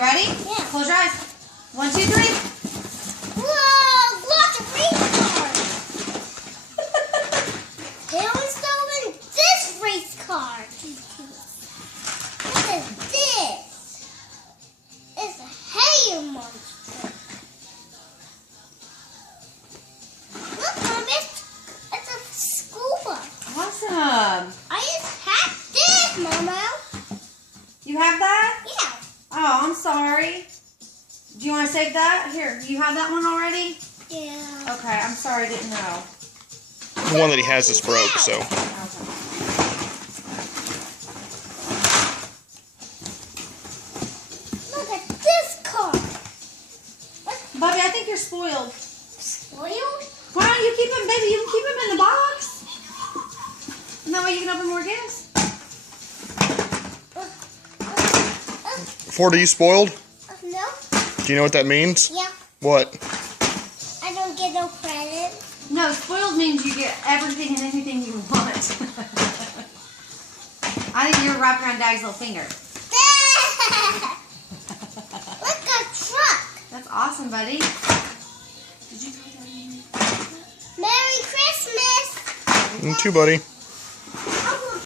ready? Yeah. Close your eyes. 1, 2, 3. Whoa! Lots of race cars. They always stolen this race car. What is this? It's a hail monster. Look, Mom, it's a school bus. Awesome. I just had this, Mama. You have that? Yeah. Oh, I'm sorry. Do you want to save that? Here, you have that one already? Yeah. Okay, I'm sorry, I didn't know. The one that he has is broke, so. Okay. Look at this car. Bubby, I think you're spoiled. Spoiled? Why don't you keep them, baby? You can keep them in the box. And that way you can open more gifts. Ford, are you spoiled? No. Do you know what that means? Yeah. What? I don't get no credit. No, spoiled means you get everything and anything you want. I think you're wrapped around Daddy's little finger. Look, a truck. That's awesome, buddy. Did you tell Daddy? Merry Christmas. You too, buddy.